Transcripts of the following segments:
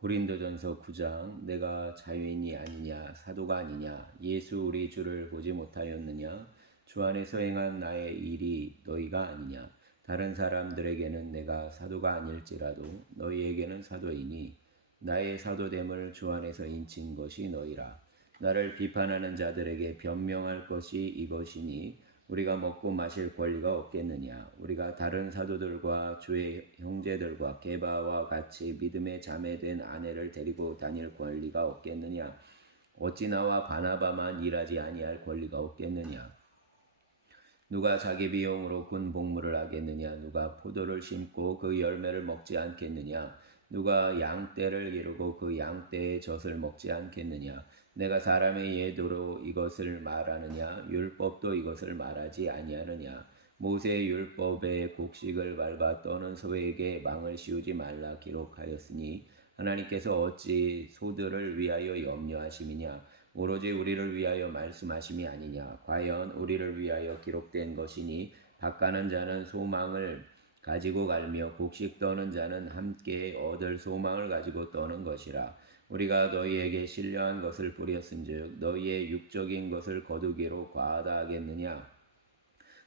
고린도전서 9장 내가 자유인이 아니냐 사도가 아니냐 예수 우리 주를 보지 못하였느냐 주 안에서 행한 나의 일이 너희가 아니냐 다른 사람들에게는 내가 사도가 아닐지라도 너희에게는 사도이니 나의 사도됨을 주 안에서 인친 것이 너희라. 나를 비판하는 자들에게 변명할 것이 이것이니 우리가 먹고 마실 권리가 없겠느냐. 우리가 다른 사도들과 주의 형제들과 게바와 같이 믿음의 자매된 아내를 데리고 다닐 권리가 없겠느냐. 어찌 나와 바나바만 일하지 아니할 권리가 없겠느냐. 누가 자기 비용으로 군 복무를 하겠느냐. 누가 포도를 심고 그 열매를 먹지 않겠느냐. 누가 양떼를 기르고 그 양떼의 젖을 먹지 않겠느냐. 내가 사람의 예도로 이것을 말하느냐. 율법도 이것을 말하지 아니하느냐. 모세의 율법의 곡식을 밟아 떠는 소에게 망을 씌우지 말라 기록하였으니 하나님께서 어찌 소들을 위하여 염려하심이냐. 오로지 우리를 위하여 말씀하심이 아니냐. 과연 우리를 위하여 기록된 것이니 밭가는 자는 소망을 가지고 갈며 곡식 떠는 자는 함께 얻을 소망을 가지고 떠는 것이라. 우리가 너희에게 신령한 것을 뿌렸은즉 너희의 육적인 것을 거두기로 과하다 하겠느냐.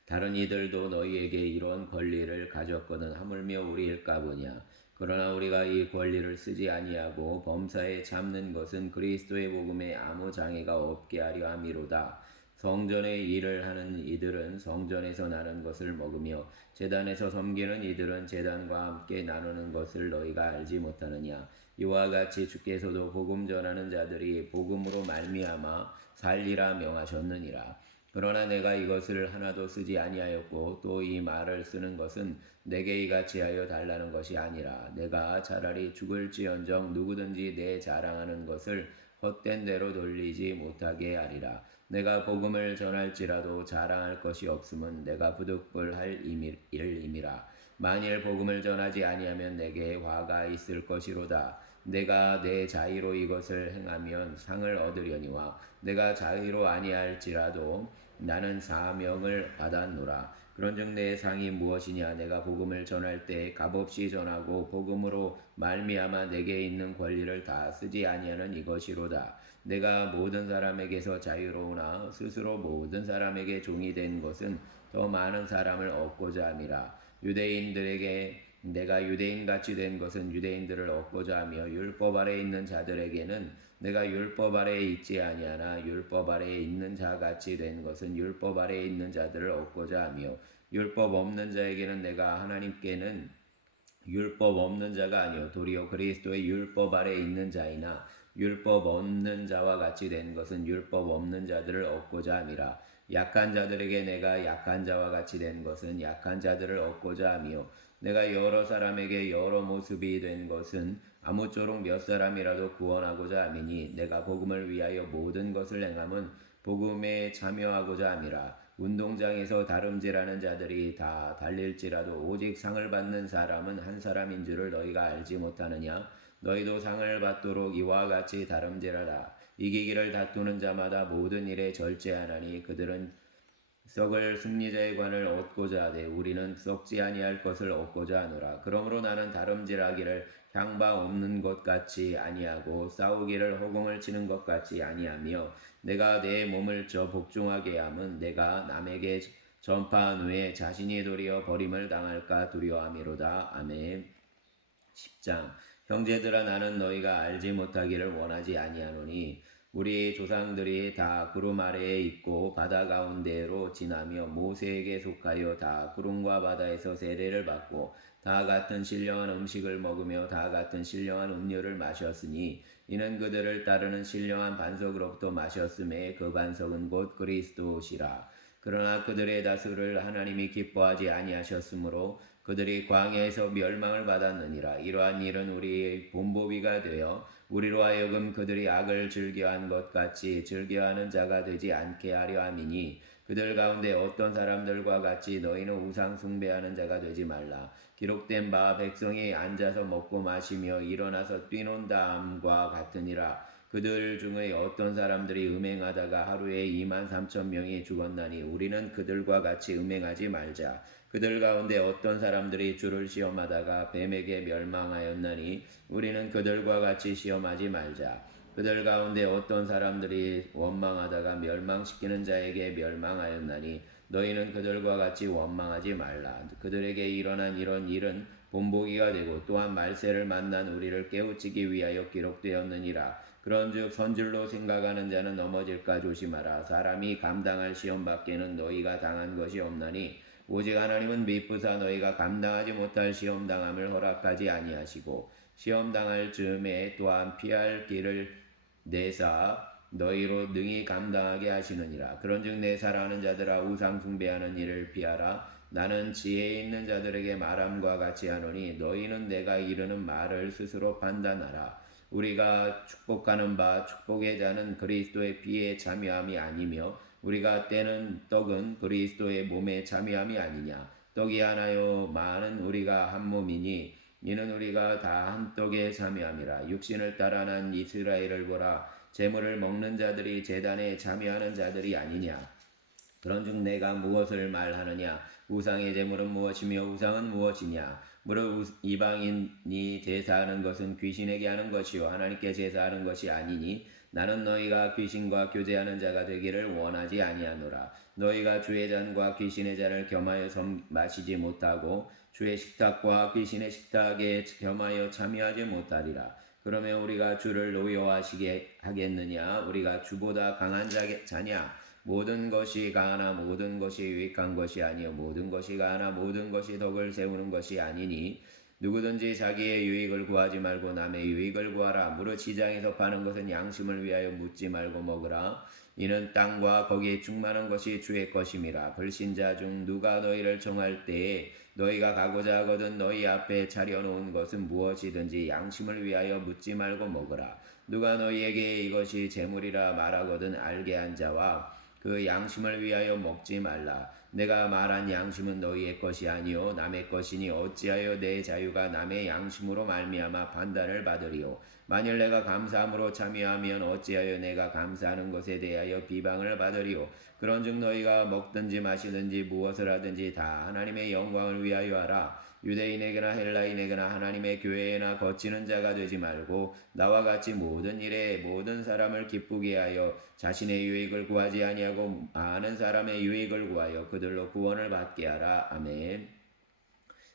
다른 이들도 너희에게 이런 권리를 가졌거든 하물며 우리일까 보냐. 그러나 우리가 이 권리를 쓰지 아니하고 범사에 참는 것은 그리스도의 복음에 아무 장애가 없게 하려 함이로다. 성전의 일을 하는 이들은 성전에서 나는 것을 먹으며 제단에서 섬기는 이들은 제단과 함께 나누는 것을 너희가 알지 못하느냐. 이와 같이 주께서도 복음 전하는 자들이 복음으로 말미암아 살리라 명하셨느니라. 그러나 내가 이것을 하나도 쓰지 아니하였고 또 이 말을 쓰는 것은 내게 이같이 하여 달라는 것이 아니라 내가 차라리 죽을지언정 누구든지 내 자랑하는 것을 헛된 대로 돌리지 못하게 하리라. 내가 복음을 전할지라도 자랑할 것이 없음은 내가 부득불할 일임이라. 만일 복음을 전하지 아니하면 내게 화가 있을 것이로다. 내가 내 자의로 이것을 행하면 상을 얻으려니와 내가 자의로 아니할지라도 나는 사명을 받았노라. 그런즉 내 상이 무엇이냐. 내가 복음을 전할 때 값없이 전하고 복음으로 말미암아 내게 있는 권리를 다 쓰지 아니하는 이것이로다. 내가 모든 사람에게서 자유로우나 스스로 모든 사람에게 종이 된 것은 더 많은 사람을 얻고자 함이라. 유대인들에게 내가 유대인같이 된 것은 유대인들을 얻고자 하며 율법 아래에 있는 자들에게는 내가 율법 아래에 있지 아니하나 율법 아래에 있는 자같이 된 것은 율법 아래에 있는 자들을 얻고자 하며 율법 없는 자에게는 내가 하나님께는 율법 없는 자가 아니요 도리어 그리스도의 율법 아래에 있는 자이나 율법 없는 자와 같이 된 것은 율법 없는 자들을 얻고자 함이라. 약한 자들에게 내가 약한 자와 같이 된 것은 약한 자들을 얻고자 하며 내가 여러 사람에게 여러 모습이 된 것은 아무쪼록 몇 사람이라도 구원하고자 함이니 내가 복음을 위하여 모든 것을 행함은 복음에 참여하고자 함이라. 운동장에서 다름질하는 자들이 다 달릴지라도 오직 상을 받는 사람은 한 사람인 줄을 너희가 알지 못하느냐. 너희도 상을 받도록 이와 같이 다름질하라. 이기기를 다투는 자마다 모든 일에 절제하나니 그들은 썩을 승리자의 관을 얻고자 하되 우리는 썩지 아니할 것을 얻고자 하노라. 그러므로 나는 다름질하기를 향바 없는 것 같이 아니하고 싸우기를 허공을 치는 것 같이 아니하며 내가 내 몸을 복종하게 함은 내가 남에게 전파한 후에 자신이 도리어 버림을 당할까 두려워함이로다. 아멘. 10장. 형제들아 나는 너희가 알지 못하기를 원하지 아니하노니 우리 조상들이 다 구름 아래에 있고 바다 가운데로 지나며 모세에게 속하여 다 구름과 바다에서 세례를 받고 다 같은 신령한 음식을 먹으며 다 같은 신령한 음료를 마셨으니 이는 그들을 따르는 신령한 반석으로부터 마셨음에 그 반석은 곧 그리스도시라. 그러나 그들의 다수를 하나님이 기뻐하지 아니하셨으므로 그들이 광야에서 멸망을 받았느니라. 이러한 일은 우리의 본보기가 되어 우리로 하여금 그들이 악을 즐겨한 것 같이 즐겨하는 자가 되지 않게 하려 함이니 그들 가운데 어떤 사람들과 같이 너희는 우상 숭배하는 자가 되지 말라. 기록된 바 백성이 앉아서 먹고 마시며 일어나서 뛰논다 함과 같으니라. 그들 중에 어떤 사람들이 음행하다가 하루에 23,000명이 죽었나니 우리는 그들과 같이 음행하지 말자. 그들 가운데 어떤 사람들이 주를 시험하다가 뱀에게 멸망하였나니 우리는 그들과 같이 시험하지 말자. 그들 가운데 어떤 사람들이 원망하다가 멸망시키는 자에게 멸망하였나니 너희는 그들과 같이 원망하지 말라. 그들에게 일어난 이런 일은 본보기가 되고 또한 말세를 만난 우리를 깨우치기 위하여 기록되었느니라. 그런즉 선줄로 생각하는 자는 넘어질까 조심하라. 사람이 감당할 시험 밖에는 너희가 당한 것이 없나니 오직 하나님은 미쁘사 너희가 감당하지 못할 시험 당함을 허락하지 아니하시고 시험 당할 즈음에 또한 피할 길을 내사 너희로 능히 감당하게 하시느니라. 그런즉 내 사랑하는 자들아 우상 숭배하는 일을 피하라. 나는 지혜 있는 자들에게 말함과 같이 하노니 너희는 내가 이르는 말을 스스로 판단하라. 우리가 축복하는 바 축복의 자는 그리스도의 피에 참여함이 아니며 우리가 떼는 떡은 그리스도의 몸에 참여함이 아니냐. 떡이 하나요 많은 우리가 한 몸이니 이는 우리가 다 한 떡에 참여함이라. 육신을 따라 난 이스라엘을 보라. 제물을 먹는 자들이 제단에 참여하는 자들이 아니냐. 그런즉 내가 무엇을 말하느냐. 우상의 제물은 무엇이며 우상은 무엇이냐. 무릇 이방인이 제사하는 것은 귀신에게 하는 것이요 하나님께 제사하는 것이 아니니 나는 너희가 귀신과 교제하는 자가 되기를 원하지 아니하노라. 너희가 주의 잔과 귀신의 잔을 겸하여 마시지 못하고 주의 식탁과 귀신의 식탁에 겸하여 참여하지 못하리라. 그러면 우리가 주를 노여하시게 하겠느냐. 우리가 주보다 강한 자냐. 모든 것이 가하나 모든 것이 유익한 것이 아니요 모든 것이 가하나 모든 것이 덕을 세우는 것이 아니니 누구든지 자기의 유익을 구하지 말고 남의 유익을 구하라. 무릇 시장에서 파는 것은 양심을 위하여 묻지 말고 먹으라. 이는 땅과 거기에 충만한 것이 주의 것임이라. 불신자 중 누가 너희를 청할 때에 너희가 가고자 하거든 너희 앞에 차려놓은 것은 무엇이든지 양심을 위하여 묻지 말고 먹으라. 누가 너희에게 이것이 재물이라 말하거든 알게 한 자와 그 양심을 위하여 먹지 말라. 내가 말한 양심은 너희의 것이 아니요 남의 것이니 어찌하여 내 자유가 남의 양심으로 말미암아 판단을 받으리요. 만일 내가 감사함으로 참여하면 어찌하여 내가 감사하는 것에 대하여 비방을 받으리요. 그런즉 너희가 먹든지 마시든지 무엇을 하든지 다 하나님의 영광을 위하여 하라. 유대인에게나 헬라인에게나 하나님의 교회에나 거치는 자가 되지 말고 나와 같이 모든 일에 모든 사람을 기쁘게 하여 자신의 유익을 구하지 아니하고 많은 사람의 유익을 구하여 그들로 구원을 받게 하라. 아멘.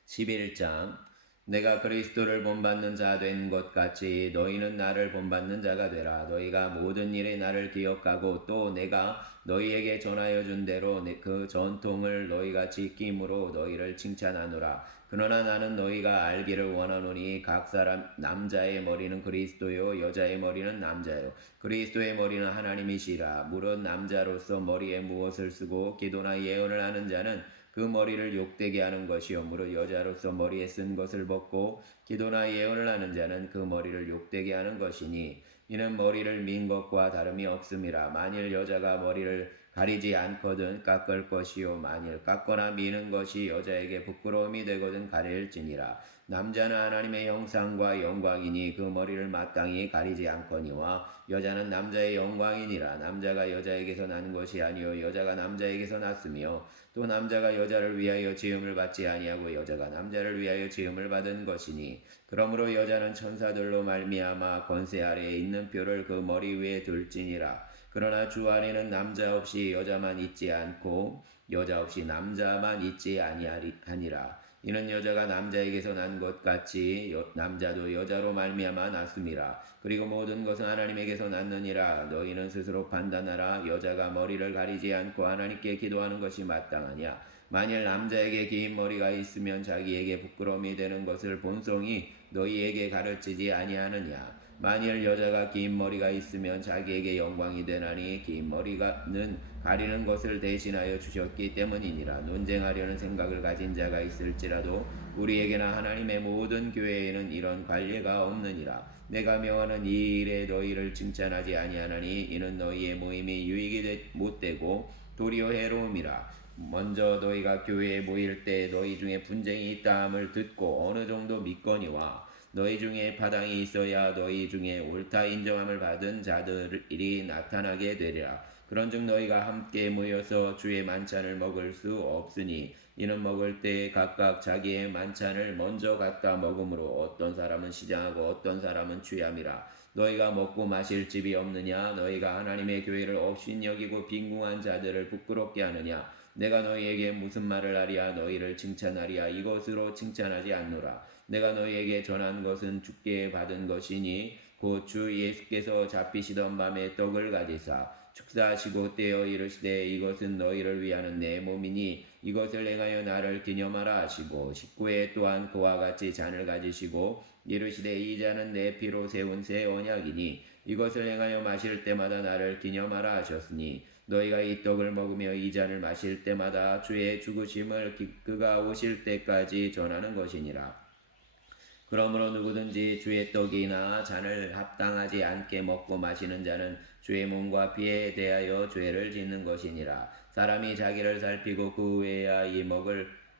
11장 내가 그리스도를 본받는 자 된 것 같이 너희는 나를 본받는 자가 되라. 너희가 모든 일에 나를 기억하고 또 내가 너희에게 전하여 준 대로 그 전통을 너희가 지킴으로 너희를 칭찬하노라. 그러나 나는 너희가 알기를 원하노니 각 사람 남자의 머리는 그리스도요 여자의 머리는 남자요 그리스도의 머리는 하나님이시라. 무릇 남자로서 머리에 무엇을 쓰고 기도나 예언을 하는 자는 그 머리를 욕되게 하는 것이요 무릇 여자로서 머리에 쓴 것을 벗고 기도나 예언을 하는 자는 그 머리를 욕되게 하는 것이니 이는 머리를 민 것과 다름이 없음이라. 만일 여자가 머리를 가리지 않거든 깎을 것이요 만일 깎거나 미는 것이 여자에게 부끄러움이 되거든 가릴지니라. 남자는 하나님의 형상과 영광이니 그 머리를 마땅히 가리지 않거니와 여자는 남자의 영광이니라. 남자가 여자에게서 난 것이 아니요 여자가 남자에게서 났으며 또 남자가 여자를 위하여 지음을 받지 아니하고 여자가 남자를 위하여 지음을 받은 것이니 그러므로 여자는 천사들로 말미암아 권세 아래에 있는 뼈를 그 머리 위에 둘지니라. 그러나 주 안에는 남자 없이 여자만 있지 않고 여자 없이 남자만 있지 아니하니라. 이는 여자가 남자에게서 난 것 같이 남자도 여자로 말미암아 났음이라. 그리고 모든 것은 하나님에게서 났느니라. 너희는 스스로 판단하라. 여자가 머리를 가리지 않고 하나님께 기도하는 것이 마땅하냐. 만일 남자에게 긴 머리가 있으면 자기에게 부끄러움이 되는 것을 본성이 너희에게 가르치지 아니하느냐. 만일 여자가 긴 머리가 있으면 자기에게 영광이 되나니 긴 머리가는 가리는 것을 대신하여 주셨기 때문이니라. 논쟁하려는 생각을 가진 자가 있을지라도 우리에게나 하나님의 모든 교회에는 이런 관례가 없느니라. 내가 명하는 이 일에 너희를 칭찬하지 아니하나니 이는 너희의 모임이 유익이 못되고 도리어 해로움이라. 먼저 너희가 교회에 모일 때 너희 중에 분쟁이 있다함을 듣고 어느 정도 믿거니와 너희 중에 파당이 있어야 너희 중에 옳다 인정함을 받은 자들이 나타나게 되리라. 그런즉 너희가 함께 모여서 주의 만찬을 먹을 수 없으니 이는 먹을 때에 각각 자기의 만찬을 먼저 갖다 먹으므로 어떤 사람은 시장하고 어떤 사람은 취함이라. 너희가 먹고 마실 집이 없느냐? 너희가 하나님의 교회를 업신여기고 빈궁한 자들을 부끄럽게 하느냐? 내가 너희에게 무슨 말을 하랴? 너희를 칭찬하랴? 이것으로 칭찬하지 않노라. 내가 너희에게 전한 것은 주께 받은 것이니 곧 주 예수께서 잡히시던 밤에 떡을 가지사 축사하시고 떼어 이르시되 이것은 너희를 위하는 내 몸이니 이것을 행하여 나를 기념하라 하시고 식구에 또한 그와 같이 잔을 가지시고 이르시되 이 잔은 내 피로 세운 새 언약이니 이것을 행하여 마실 때마다 나를 기념하라 하셨으니 너희가 이 떡을 먹으며 이 잔을 마실 때마다 주의 죽으심을 그가 오실 때까지 전하는 것이니라. 그러므로 누구든지 주의 떡이나 잔을 합당하지 않게 먹고 마시는 자는 주의 몸과 피에 대하여 죄를 짓는 것이니라. 사람이 자기를 살피고 그 후에야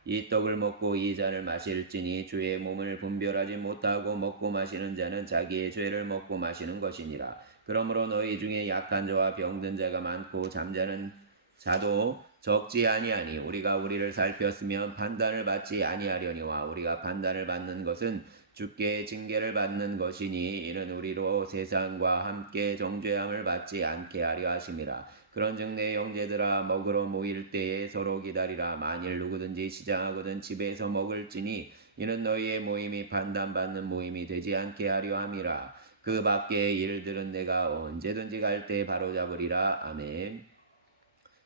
이 떡을 먹고 이 잔을 마실지니 주의 몸을 분별하지 못하고 먹고 마시는 자는 자기의 죄를 먹고 마시는 것이니라. 그러므로 너희 중에 약한 자와 병든 자가 많고 잠자는 자도 적지 아니하니 우리가 우리를 살폈으면 판단을 받지 아니하려니와 우리가 판단을 받는 것은 주께 징계를 받는 것이니 이는 우리로 세상과 함께 정죄함을 받지 않게 하려 하심이라. 그런즉 내 형제들아 먹으러 모일 때에 서로 기다리라. 만일 누구든지 시장하거든 집에서 먹을지니 이는 너희의 모임이 판단받는 모임이 되지 않게 하려 함이라. 그 밖의 일들은 내가 언제든지 갈 때 바로잡으리라. 아멘.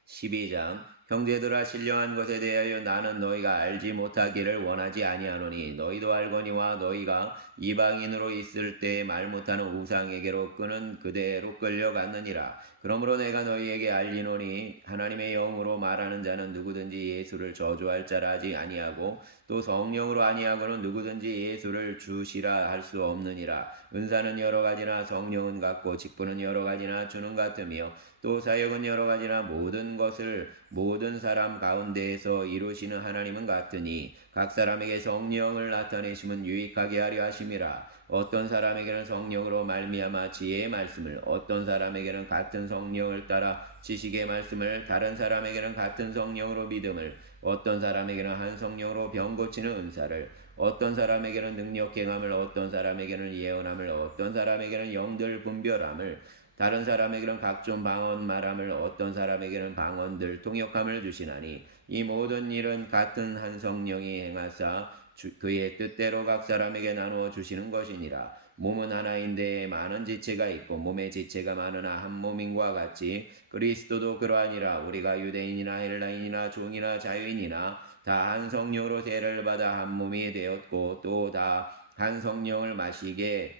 12장 형제들아 신령한 것에 대하여 나는 너희가 알지 못하기를 원하지 아니하노니 너희도 알거니와 너희가 이방인으로 있을 때 말 못하는 우상에게로 끄는 그대로 끌려갔느니라. 그러므로 내가 너희에게 알리노니 하나님의 영으로 말하는 자는 누구든지 예수를 저주할 자라 하지 아니하고 또 성령으로 아니하고는 누구든지 예수를 주시라 할 수 없느니라. 은사는 여러 가지나 성령은 같고 직분은 여러 가지나 주는 같으며 또 사역은 여러 가지나 모든 것을 모든 사람 가운데에서 이루시는 하나님은 같으니 각 사람에게 성령을 나타내심은 유익하게 하려 하심이라. 어떤 사람에게는 성령으로 말미암아 지혜의 말씀을, 어떤 사람에게는 같은 성령을 따라 지식의 말씀을, 다른 사람에게는 같은 성령으로 믿음을, 어떤 사람에게는 한 성령으로 병 고치는 은사를, 어떤 사람에게는 능력 행함을, 어떤 사람에게는 예언함을, 어떤 사람에게는 영들 분별함을, 다른 사람에게는 각종 방언 말함을, 어떤 사람에게는 방언들 통역함을 주시나니 이 모든 일은 같은 한 성령이 행하사 그의 뜻대로 각 사람에게 나누어 주시는 것이니라. 몸은 하나인데 많은 지체가 있고 몸의 지체가 많으나 한 몸인과 같이 그리스도도 그러하니라. 우리가 유대인이나 헬라인이나 종이나 자유인이나 다 한 성령으로 세례를 받아 한 몸이 되었고 또 다 한 성령을 마시게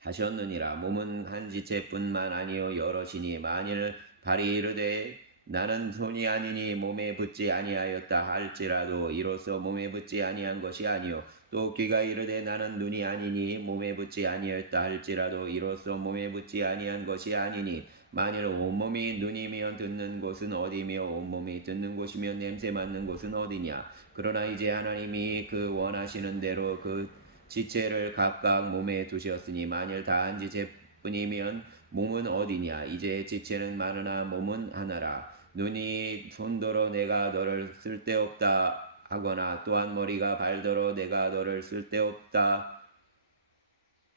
하셨느니라. 몸은 한 지체뿐만 아니요 여럿이니 만일 발이 이르되 나는 손이 아니니 몸에 붙지 아니하였다 할지라도 이로써 몸에 붙지 아니한 것이 아니요 또 귀가 이르되 나는 눈이 아니니 몸에 붙지 아니하였다 할지라도 이로써 몸에 붙지 아니한 것이 아니니 만일 온몸이 눈이면 듣는 곳은 어디며 온몸이 듣는 곳이면 냄새 맡는 곳은 어디냐. 그러나 이제 하나님이 그 원하시는 대로 그 지체를 각각 몸에 두셨으니 만일 다 한 지체뿐이면 몸은 어디냐. 이제 지체는 많으나 몸은 하나라. 눈이 손더러 내가 너를 쓸데없다 하거나 또한 머리가 발더러 내가 너를 쓸데없다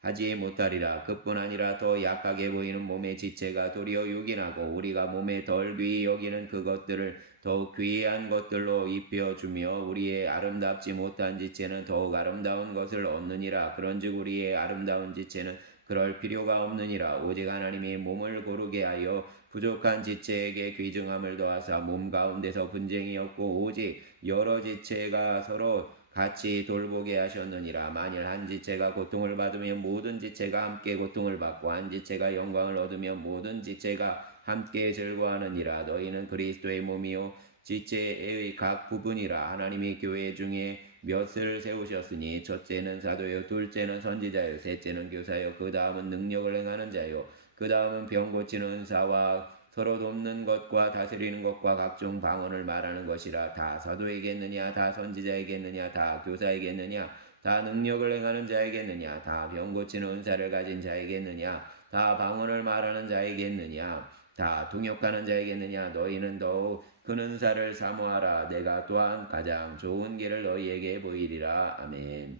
하지 못하리라. 그뿐 아니라 더 약하게 보이는 몸의 지체가 도리어 유긴하고 우리가 몸에 덜 귀히 여기는 그것들을 더욱 귀한 것들로 입혀주며 우리의 아름답지 못한 지체는 더욱 아름다운 것을 얻느니라. 그런즉 우리의 아름다운 지체는 그럴 필요가 없느니라. 오직 하나님이 몸을 고르게 하여 부족한 지체에게 귀중함을 더하사 몸 가운데서 분쟁이 없고 오직 여러 지체가 서로 같이 돌보게 하셨느니라. 만일 한 지체가 고통을 받으면 모든 지체가 함께 고통을 받고 한 지체가 영광을 얻으면 모든 지체가 함께 즐거워하느니라. 너희는 그리스도의 몸이요 지체의 각 부분이라. 하나님이 교회 중에 몇을 세우셨으니 첫째는 사도요 둘째는 선지자요 셋째는 교사요 그 다음은 능력을 행하는 자요 그 다음은 병 고치는 은사와 서로 돕는 것과 다스리는 것과 각종 방언을 말하는 것이라. 다 사도에게느냐 다 선지자에게느냐 다 교사에게느냐 다 능력을 행하는 자에게느냐 다 병 고치는 은사를 가진 자에게느냐 다 방언을 말하는 자에게느냐 다 동역하는 자이겠느냐. 너희는 더욱 큰 은사를 사모하라. 내가 또한 가장 좋은 길을 너희에게 보이리라. 아멘.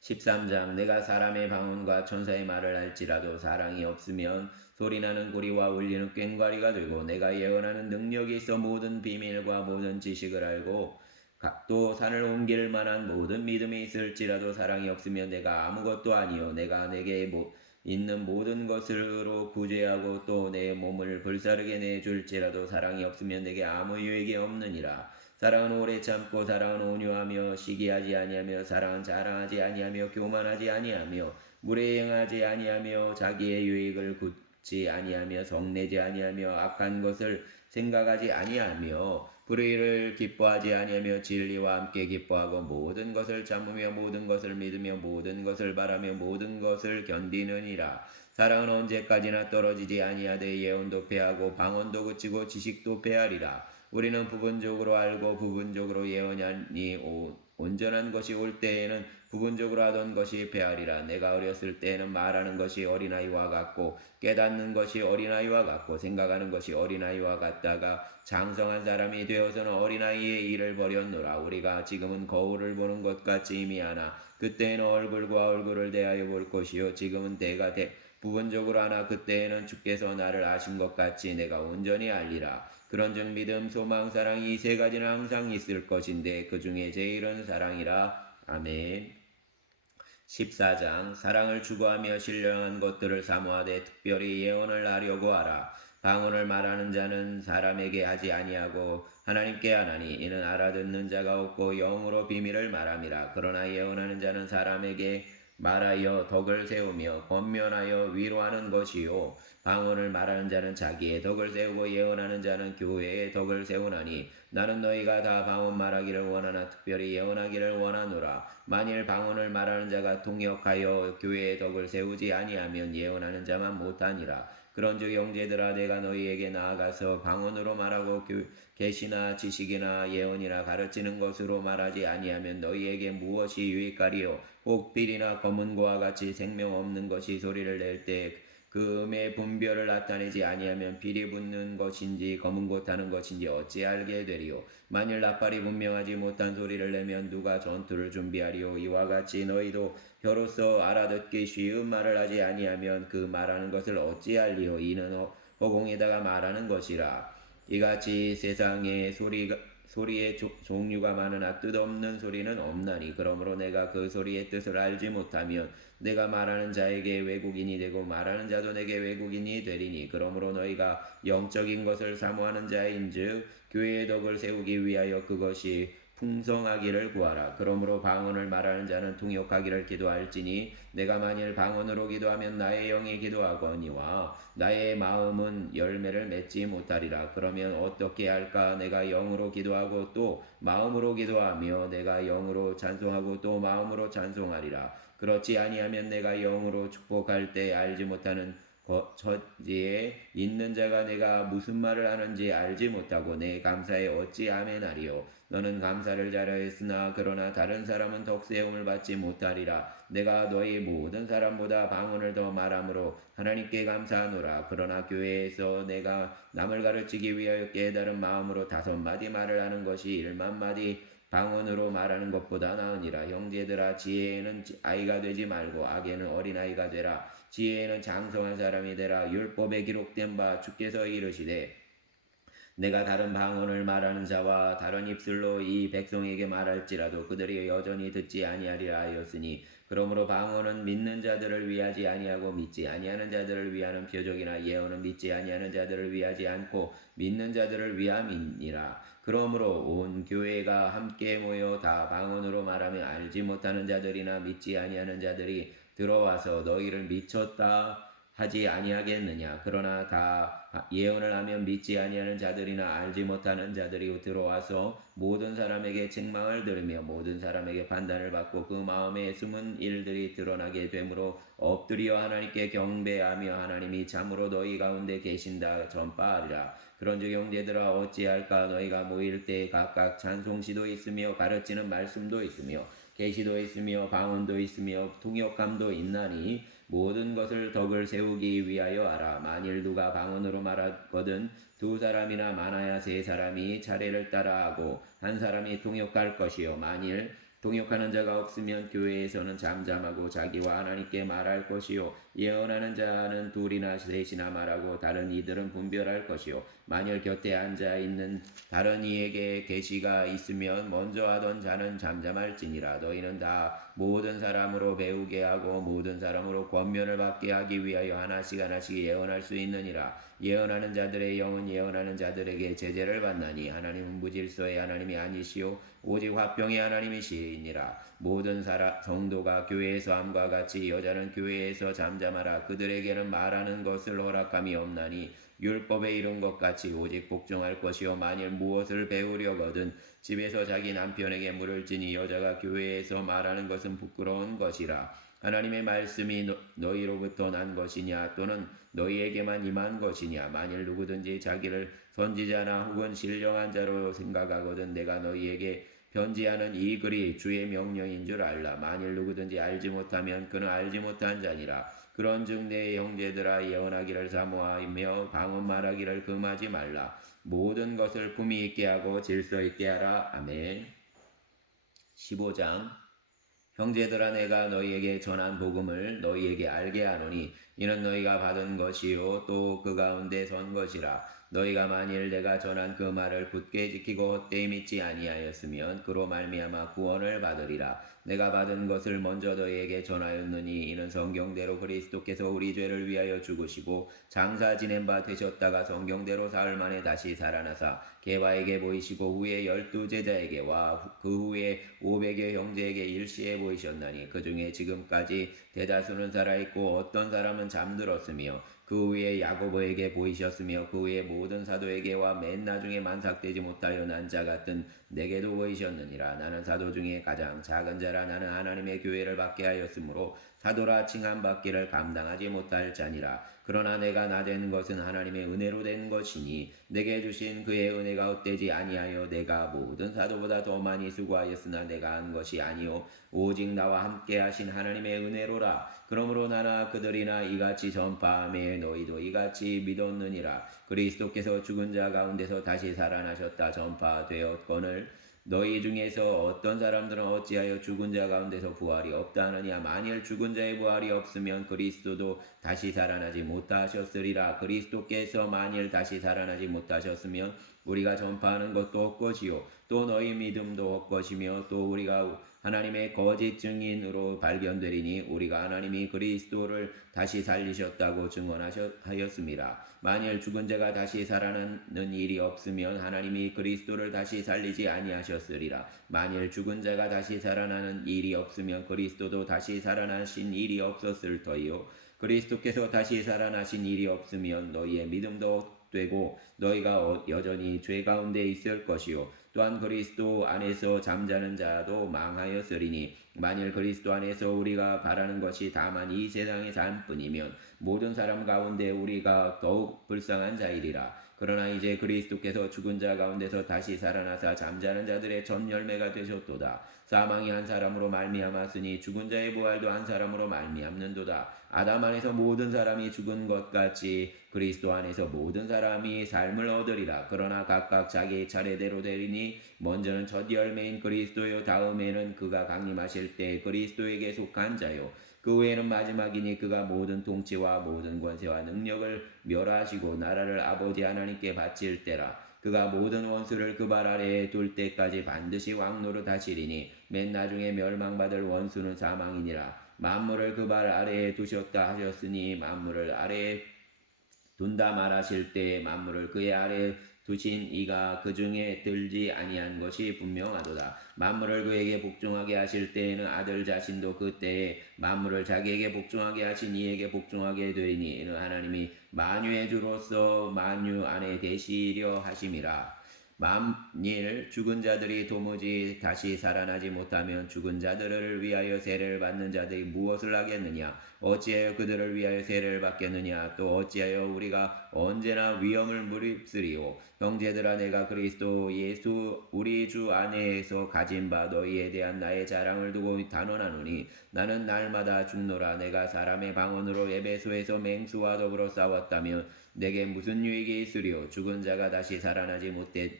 13장 내가 사람의 방언과 천사의 말을 할지라도 사랑이 없으면 소리나는 고리와 울리는 꽹과리가 되고, 내가 예언하는 능력이 있어 모든 비밀과 모든 지식을 알고 또 산을 옮길 만한 모든 믿음이 있을지라도 사랑이 없으면 내가 아무것도 아니요. 내가 내게 있는 모든 것으로 구제하고 또 내 몸을 불사르게 내줄지라도 사랑이 없으면 내게 아무 유익이 없느니라. 사랑은 오래 참고 사랑은 온유하며 시기하지 아니하며 사랑은 자랑하지 아니하며 교만하지 아니하며 무례 행하지 아니하며 자기의 유익을 굳지 아니하며 성내지 아니하며 악한 것을 생각하지 아니하며 불의를 기뻐하지 아니하며 진리와 함께 기뻐하고 모든 것을 참으며 모든 것을 믿으며 모든 것을 바라며 모든 것을 견디느니라. 사랑은 언제까지나 떨어지지 아니하되 예언도 패하고 방언도 그치고 지식도 패하리라. 우리는 부분적으로 알고 부분적으로 예언하니 온전한 것이 올 때에는 부분적으로 하던 것이 패하리라. 내가 어렸을 때에는 말하는 것이 어린아이와 같고 깨닫는 것이 어린아이와 같고 생각하는 것이 어린아이와 같다가 장성한 사람이 되어서는 어린아이의 일을 버렸노라. 우리가 지금은 거울을 보는 것 같이 희미하나 그때에는 얼굴과 얼굴을 대하여 볼 것이요 지금은 때가 부분적으로 하나 그때에는 주께서 나를 아신 것 같이 내가 온전히 알리라. 그런즉 믿음, 소망, 사랑이 이 세 가지는 항상 있을 것인데 그 중에 제일은 사랑이라. 아멘. 14장 사랑을 추구하며 신령한 것들을 사모하되 특별히 예언을 하려고 하라. 방언을 말하는 자는 사람에게 하지 아니하고 하나님께 하나니 이는 알아듣는 자가 없고 영으로 비밀을 말함이라. 그러나 예언하는 자는 사람에게 말하여 덕을 세우며 권면하여 위로하는 것이요 방언을 말하는 자는 자기의 덕을 세우고 예언하는 자는 교회의 덕을 세우나니 나는 너희가 다 방언 말하기를 원하나 특별히 예언하기를 원하노라. 만일 방언을 말하는 자가 통역하여 교회의 덕을 세우지 아니하면 예언하는 자만 못하니라. 그런즉 형제들아 내가 너희에게 나아가서 방언으로 말하고 계시나 지식이나 예언이나 가르치는 것으로 말하지 아니하면 너희에게 무엇이 유익하리요. 혹 빌이나 검은고와 같이 생명 없는 것이 소리를 낼 때 그 음의 분별을 나타내지 아니하면 빌이 붙는 것인지 검은고 타는 것인지 어찌 알게 되리요. 만일 나팔이 분명하지 못한 소리를 내면 누가 전투를 준비하리요. 이와 같이 너희도 혀로서 알아듣기 쉬운 말을 하지 아니하면 그 말하는 것을 어찌 알리요. 이는 허공에다가 말하는 것이라. 이같이 세상에 소리의 종류가 많으나 뜻없는 소리는 없나니 그러므로 내가 그 소리의 뜻을 알지 못하면 내가 말하는 자에게 외국인이 되고 말하는 자도 내게 외국인이 되리니 그러므로 너희가 영적인 것을 사모하는 자인즉 교회의 덕을 세우기 위하여 그것이 풍성하기를 구하라. 그러므로 방언을 말하는 자는 통역하기를 기도할지니 내가 만일 방언으로 기도하면 나의 영이 기도하거니와 나의 마음은 열매를 맺지 못하리라. 그러면 어떻게 할까? 내가 영으로 기도하고 또 마음으로 기도하며 내가 영으로 찬송하고 또 마음으로 찬송하리라. 그렇지 아니하면 내가 영으로 축복할 때 알지 못하는 처지에 있는 자가 내가 무슨 말을 하는지 알지 못하고 내 감사에 어찌 아멘하리요. 너는 감사를 잘하였으나 그러나 다른 사람은 덕세움을 받지 못하리라. 내가 너희 모든 사람보다 방언을 더 말함으로 하나님께 감사하노라. 그러나 교회에서 내가 남을 가르치기 위하여 깨달은 마음으로 5마디 말을 하는 것이 1만마디 방언으로 말하는 것보다 나으니라. 형제들아 지혜에는 아이가 되지 말고 악에는 어린아이가 되라. 지혜에는 장성한 사람이 되라. 율법에 기록된 바 주께서 이르시되 내가 다른 방언을 말하는 자와 다른 입술로 이 백성에게 말할지라도 그들이 여전히 듣지 아니하리라 하였으니 그러므로 방언은 믿는 자들을 위하지 아니하고 믿지 아니하는 자들을 위하는 표적이나 예언은 믿지 아니하는 자들을 위하지 않고 믿는 자들을 위함이니라. 그러므로 온 교회가 함께 모여 다 방언으로 말하며 알지 못하는 자들이나 믿지 아니하는 자들이 들어와서 너희를 미쳤다 하지 아니하겠느냐. 그러나 다 예언을 하면 믿지 아니하는 자들이나 알지 못하는 자들이 들어와서 모든 사람에게 책망을 들으며 모든 사람에게 판단을 받고 그 마음에 숨은 일들이 드러나게 되므로 엎드려 하나님께 경배하며 하나님이 참으로 너희 가운데 계신다 전파하리라. 그런즉 형제들아 어찌할까? 너희가 모일 때 각각 찬송시도 있으며 가르치는 말씀도 있으며 계시도 있으며 방언도 있으며 통역감도 있나니 모든 것을 덕을 세우기 위하여 하라. 만일 누가 방언으로 말하거든 두 사람이나 많아야 세 사람이 차례를 따라 하고 한 사람이 통역할 것이요 만일 통역하는 자가 없으면 교회에서는 잠잠하고 자기와 하나님께 말할 것이요 예언하는 자는 둘이나 셋이나 말하고 다른 이들은 분별할 것이요 만일 곁에 앉아 있는 다른 이에게 계시가 있으면 먼저 하던 자는 잠잠할지니라. 너희는 다 모든 사람으로 배우게 하고 모든 사람으로 권면을 받게 하기 위하여 하나씩 하나씩 예언할 수 있느니라. 예언하는 자들의 영은 예언하는 자들에게 제재를 받나니 하나님은 무질서의 하나님이 아니시오 오직 화평의 하나님이시니라. 모든 성도가 교회에서 함과 같이 여자는 교회에서 잠잠하라. 그들에게는 말하는 것을 허락함이 없나니 율법에 이른 것 같이 오직 복종할 것이요 만일 무엇을 배우려거든 집에서 자기 남편에게 물을 지니 여자가 교회에서 말하는 것은 부끄러운 것이라. 하나님의 말씀이 너희로부터 난 것이냐 또는 너희에게만 임한 것이냐. 만일 누구든지 자기를 선지자나 혹은 신령한 자로 생각하거든 내가 너희에게 편지하는 이 글이 주의 명령인 줄 알라. 만일 누구든지 알지 못하면 그는 알지 못한 자니라. 그런즉 내 형제들아 예언하기를 사모하며 방언 말하기를 금하지 말라. 모든 것을 품위 있게 하고 질서 있게 하라. 아멘. 15장 형제들아 내가 너희에게 전한 복음을 너희에게 알게 하노니 이는 너희가 받은 것이요 또 그 가운데 선 것이라. 너희가 만일 내가 전한 그 말을 굳게 지키고 헛되이 믿지 아니하였으면 그로 말미암아 구원을 받으리라. 내가 받은 것을 먼저 너희에게 전하였느니 이는 성경대로 그리스도께서 우리 죄를 위하여 죽으시고 장사 지낸 바 되셨다가 성경대로 사흘 만에 다시 살아나사 게바에게 보이시고 후에 12제자에게와 그 후에 500여 형제에게 일시에 보이셨나니 그 중에 지금까지 대다수는 살아있고 어떤 사람은 잠들었으며 그 후에 야고보에게 보이셨으며 그 후에 모든 사도에게와 맨 나중에 만삭되지 못하여 난 자 같은 내게도 보이셨느니라. 나는 사도 중에 가장 작은 자라. 나는 하나님의 교회를 받게 하였으므로 사도라 칭함받기를 감당하지 못할 자니라. 그러나 내가 나된 것은 하나님의 은혜로 된 것이니 내게 주신 그의 은혜가 헛되지 아니하여 내가 모든 사도보다 더 많이 수고하였으나 내가 한 것이 아니요 오직 나와 함께 하신 하나님의 은혜로라. 그러므로 나나 그들이나 이같이 전파하며 너희도 이같이 믿었느니라. 그리스도께서 죽은 자 가운데서 다시 살아나셨다 전파되었거늘 너희 중에서 어떤 사람들은 어찌하여 죽은 자 가운데서 부활이 없다 하느냐. 만일 죽은 자의 부활이 없으면 그리스도도 다시 살아나지 못하셨으리라. 그리스도께서 만일 다시 살아나지 못하셨으면 우리가 전파하는 것도 헛것이요 또 너희 믿음도 헛것이며 또 우리가 하나님의 거짓 증인으로 발견되리니 우리가 하나님이 그리스도를 다시 살리셨다고 증언하였습니다. 만일 죽은 자가 다시 살아나는 일이 없으면 하나님이 그리스도를 다시 살리지 아니하셨으리라. 만일 죽은 자가 다시 살아나는 일이 없으면 그리스도도 다시 살아나신 일이 없었을 터이요 그리스도께서 다시 살아나신 일이 없으면 너희의 믿음도 되고 너희가 여전히 죄 가운데 있을 것이요 또한 그리스도 안에서 잠자는 자도 망하였으리니 만일 그리스도 안에서 우리가 바라는 것이 다만 이 세상의 삶뿐이면 모든 사람 가운데 우리가 더욱 불쌍한 자이리라. 그러나 이제 그리스도께서 죽은 자 가운데서 다시 살아나사 잠자는 자들의 첫 열매가 되셨도다. 사망이 한 사람으로 말미암았으니 죽은 자의 부활도 한 사람으로 말미암는도다. 아담 안에서 모든 사람이 죽은 것 같이 그리스도 안에서 모든 사람이 삶을 얻으리라. 그러나 각각 자기 차례대로 되리니 먼저는 첫 열매인 그리스도요 다음에는 그가 강림하실 때 그리스도에게 속한 자요 그 후에는 마지막이니 그가 모든 통치와 모든 권세와 능력을 멸하시고 나라를 아버지 하나님께 바칠 때라. 그가 모든 원수를 그 발 아래에 둘 때까지 반드시 왕노릇 하시리니 맨 나중에 멸망받을 원수는 사망이니라. 만물을 그 발 아래에 두셨다 하셨으니 만물을 아래에 둔다 말하실 때 만물을 그의 아래에 두신 이가 그 중에 들지 아니한 것이 분명하도다. 만물을 그에게 복종하게 하실 때에는 아들 자신도 그때에 만물을 자기에게 복종하게 하신 이에게 복종하게 되니 이는 하나님이 만유의 주로서 만유 안에 계시려 하심이라. 만일 죽은 자들이 도무지 다시 살아나지 못하면 죽은 자들을 위하여 세례를 받는 자들이 무엇을 하겠느냐. 어찌하여 그들을 위하여 세례를 받겠느냐? 또 어찌하여 우리가 언제나 위험을 무릅쓰리요? 형제들아, 내가 그리스도 예수 우리 주 안에서 가진 바 너희에 대한 나의 자랑을 두고 단언하노니 나는 날마다 죽노라. 내가 사람의 방언으로 에베소에서 맹수와 더불어 싸웠다면 내게 무슨 유익이 있으리요? 죽은 자가 다시 살아나지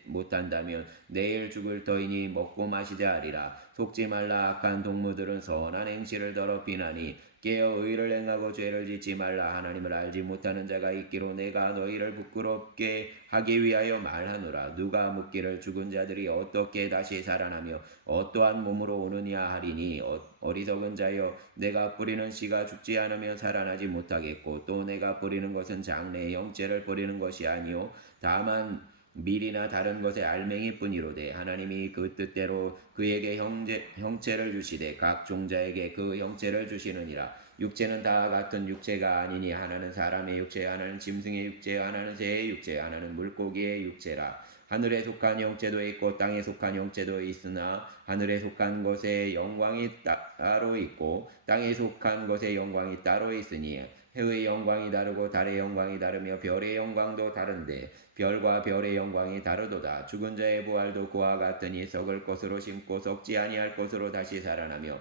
못한다면 내일 죽을 터이니 먹고 마시자 하리라. 속지 말라. 악한 동무들은 선한 행실을 더럽히나니 깨어 의를 행하고 죄를 짓지 말라. 하나님을 알지 못하는 자가 있기로 내가 너희를 부끄럽게 하기 위하여 말하노라. 누가 묻기를 죽은 자들이 어떻게 다시 살아나며 어떠한 몸으로 오느냐 하리니 어리석은 자여, 내가 뿌리는 씨가 죽지 않으면 살아나지 못하겠고 또 내가 뿌리는 것은 장래의 형체를 뿌리는 것이 아니요 다만 밀이나 다른 것의 알맹이뿐이로되 하나님이 그 뜻대로 그에게 형체를 주시되 각 종자에게 그 형체를 주시느니라. 육체는 다 같은 육체가 아니니 하나는 사람의 육체, 하나는 짐승의 육체, 하나는 새의 육체, 하나는 물고기의 육체라. 하늘에 속한 형체도 있고 땅에 속한 형체도 있으나 하늘에 속한 것의 영광이 따로 있고 땅에 속한 것의 영광이 따로 있으니 해의 영광이 다르고 달의 영광이 다르며 별의 영광도 다른데 별과 별의 영광이 다르도다. 죽은 자의 부활도 그와 같으니 썩을 것으로 심고 썩지 아니할 것으로 다시 살아나며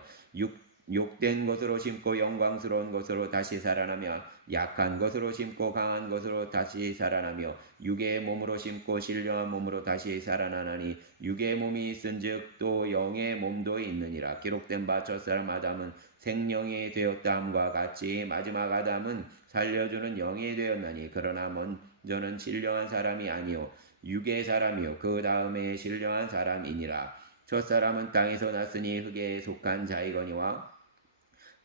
욕된 것으로 심고 영광스러운 것으로 다시 살아나며 약한 것으로 심고 강한 것으로 다시 살아나며 육의 몸으로 심고 신령한 몸으로 다시 살아나나니 육의 몸이 있은즉 또 영의 몸도 있느니라. 기록된 바 첫사람 아담은 생명이 되었다함과 같이 마지막 아담은 살려주는 영이 되었나니 그러나 먼저는 신령한 사람이 아니요 육의 사람이요 그 다음에 신령한 사람이니라. 첫사람은 땅에서 났으니 흙에 속한 자이거니와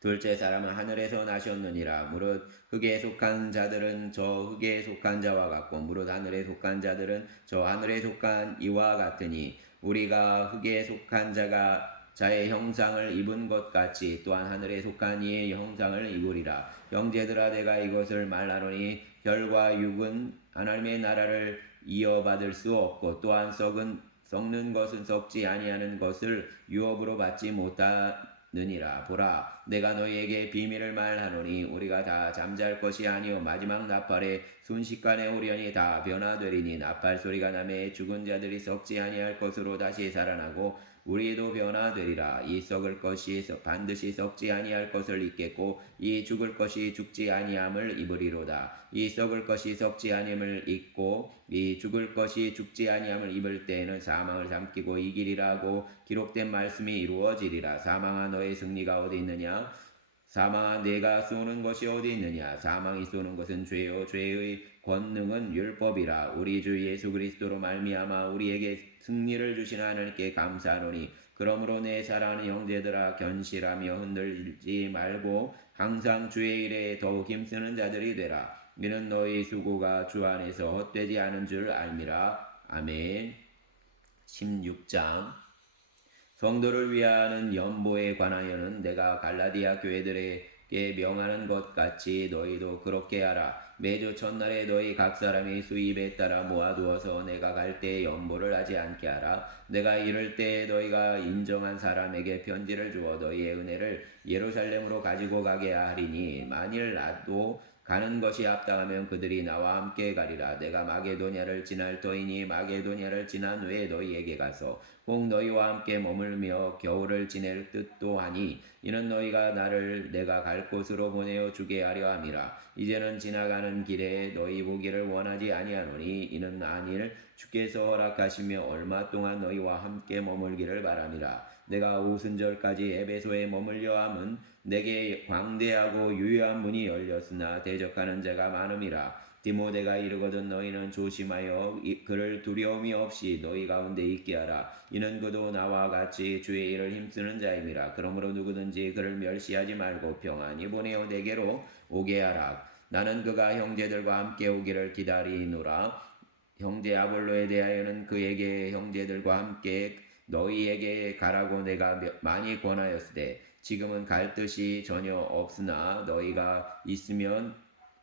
둘째 사람은 하늘에서 나셨느니라. 무릇 흙에 속한 자들은 저 흙에 속한 자와 같고 무릇 하늘에 속한 자들은 저 하늘에 속한 이와 같으니 우리가 흙에 속한 자의 형상을 입은 것 같이 또한 하늘에 속한 이의 형상을 입으리라. 형제들아, 내가 이것을 말하노니 혈과 육은 하나님의 나라를 이어받을 수 없고 또한 썩는 것은 썩지 아니하는 것을 유업으로 받지 못하느니라. 보라, 내가 너희에게 비밀을 말하노니 우리가 다 잠잘 것이 아니요 마지막 나팔에 순식간에 후련히 다 변화되리니 나팔 소리가 나매 죽은 자들이 썩지 아니할 것으로 다시 살아나고 우리도 변화되리라. 이 썩을 것이 반드시 썩지 아니할 것을 입겠고 이 죽을 것이 죽지 아니함을 입으리로다. 이 썩을 것이 썩지 아니함을 입고 이 죽을 것이 죽지 아니함을 입을 때에는 사망을 삼키고 이기리라고 기록된 말씀이 이루어지리라. 사망아, 너의 승리가 어디 있느냐? 사망아, 내가 쏘는 것이 어디 있느냐? 사망이 쏘는 것은 죄요 죄의 권능은 율법이라. 우리 주 예수 그리스도로 말미암아 우리에게 승리를 주신 하나님께 감사하노니 그러므로 내 사랑하는 형제들아, 견실하며 흔들리지 말고 항상 주의 일에 더욱 힘쓰는 자들이 되라. 이는 너희 수고가 주 안에서 헛되지 않은 줄 알미라. 아멘. 16장 성도를 위하는 연보에 관하여는 내가 갈라디아 교회들에게 명하는 것 같이 너희도 그렇게 하라. 매주 첫날에 너희 각 사람이 수입에 따라 모아두어서 내가 갈 때에 연보를 하지 않게 하라. 내가 이를 때에 너희가 인정한 사람에게 편지를 주어 너희의 은혜를 예루살렘으로 가지고 가게 하리니 만일 나도 가는 것이 합당하면 그들이 나와 함께 가리라. 내가 마게도냐를 지날 터이니 마게도냐를 지난 후에 너희에게 가서 꼭 너희와 함께 머물며 겨울을 지낼 뜻도 하니 이는 너희가 나를 내가 갈 곳으로 보내어 주게 하려 함이라. 이제는 지나가는 길에 너희 보기를 원하지 아니하노니 이는 만일 주께서 허락하시며 얼마 동안 너희와 함께 머물기를 바람이라. 내가 오순절까지 에베소에 머물려 함은 내게 광대하고 유효한 문이 열렸으나 대적하는 자가 많음이라. 디모데가 이르거든 너희는 조심하여 그를 두려움이 없이 너희 가운데 있게 하라. 이는 그도 나와 같이 주의 일을 힘쓰는 자임이라. 그러므로 누구든지 그를 멸시하지 말고 평안히 보내어 내게로 오게 하라. 나는 그가 형제들과 함께 오기를 기다리노라. 형제 아볼로에 대하여는 그에게 형제들과 함께 너희에게 가라고 내가 많이 권하였으되 지금은 갈 뜻이 전혀 없으나 너희가 있으면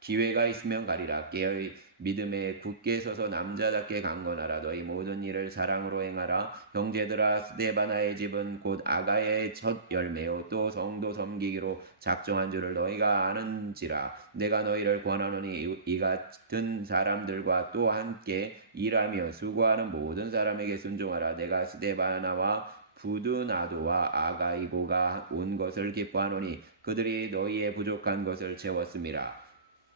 기회가 있으면 가리라. 깨어 믿음에 굳게 서서 남자답게 강건하라. 너희 모든 일을 사랑으로 행하라. 형제들아, 스데바나의 집은 곧 아가야의 첫 열매요 또 성도 섬기기로 작정한 줄을 너희가 아는지라. 내가 너희를 권하노니 이 같은 사람들과 또 함께 일하며 수고하는 모든 사람에게 순종하라. 내가 스데바나와 부드나도와 아가이고가 온 것을 기뻐하노니 그들이 너희의 부족한 것을 채웠음이라.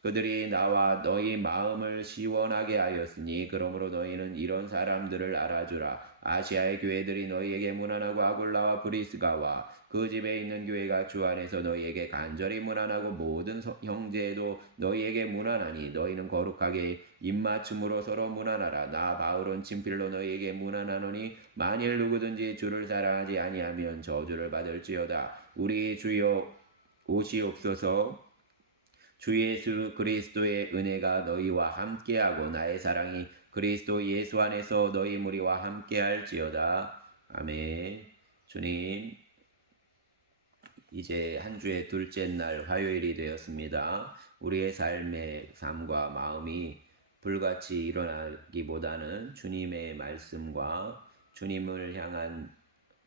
그들이 나와 너희 마음을 시원하게 하였으니 그러므로 너희는 이런 사람들을 알아주라. 아시아의 교회들이 너희에게 문안하고 아굴라와 브리스가와 그 집에 있는 교회가 주 안에서 너희에게 간절히 문안하고 모든 형제도 너희에게 문안하니 너희는 거룩하게 입맞춤으로 서로 문안하라. 나 바울은 친필로 너희에게 문안하노니 만일 누구든지 주를 사랑하지 아니하면 저주를 받을지어다. 우리 주여 오시옵소서. 주 예수 그리스도의 은혜가 너희와 함께하고 나의 사랑이 그리스도 예수 안에서 너희 무리와 함께할지어다. 아멘. 주님, 이제 한 주의 둘째 날 화요일이 되었습니다. 우리의 삶과 마음이 불같이 일어나기보다는 주님의 말씀과 주님을 향한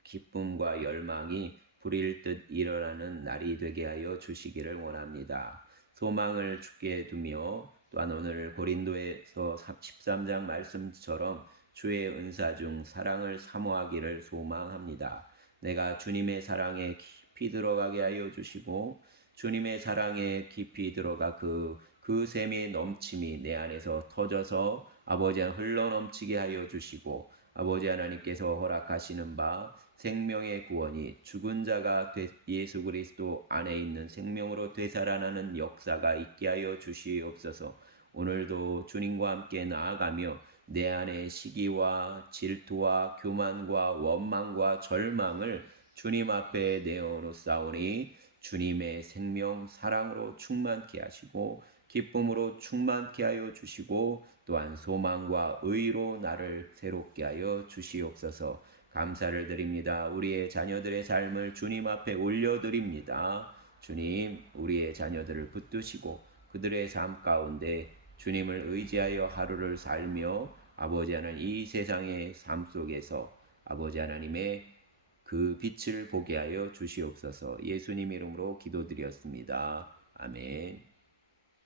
기쁨과 열망이 불일 듯 일어나는 날이 되게 하여 주시기를 원합니다. 소망을 주께 두며 또한 오늘 고린도에서 13장 말씀처럼 주의 은사 중 사랑을 사모하기를 소망합니다. 내가 주님의 사랑에 깊이 들어가게 하여 주시고 주님의 사랑에 깊이 들어가 그 샘의 넘침이 내 안에서 터져서 아버지 흘러 넘치게 하여 주시고 아버지 하나님께서 허락하시는 바 생명의 구원이 죽은 자가 예수 그리스도 안에 있는 생명으로 되살아나는 역사가 있게 하여 주시옵소서. 오늘도 주님과 함께 나아가며 내 안에 시기와 질투와 교만과 원망과 절망을 주님 앞에 내어놓사오니 주님의 생명 사랑으로 충만케 하시고 기쁨으로 충만케 하여 주시고 또한 소망과 의로 나를 새롭게 하여 주시옵소서. 감사를 드립니다. 우리의 자녀들의 삶을 주님 앞에 올려드립니다. 주님, 우리의 자녀들을 붙드시고 그들의 삶 가운데 주님을 의지하여 하루를 살며 아버지 하나님 이 세상의 삶 속에서 아버지 하나님의 그 빛을 보게 하여 주시옵소서. 예수님 이름으로 기도드렸습니다. 아멘.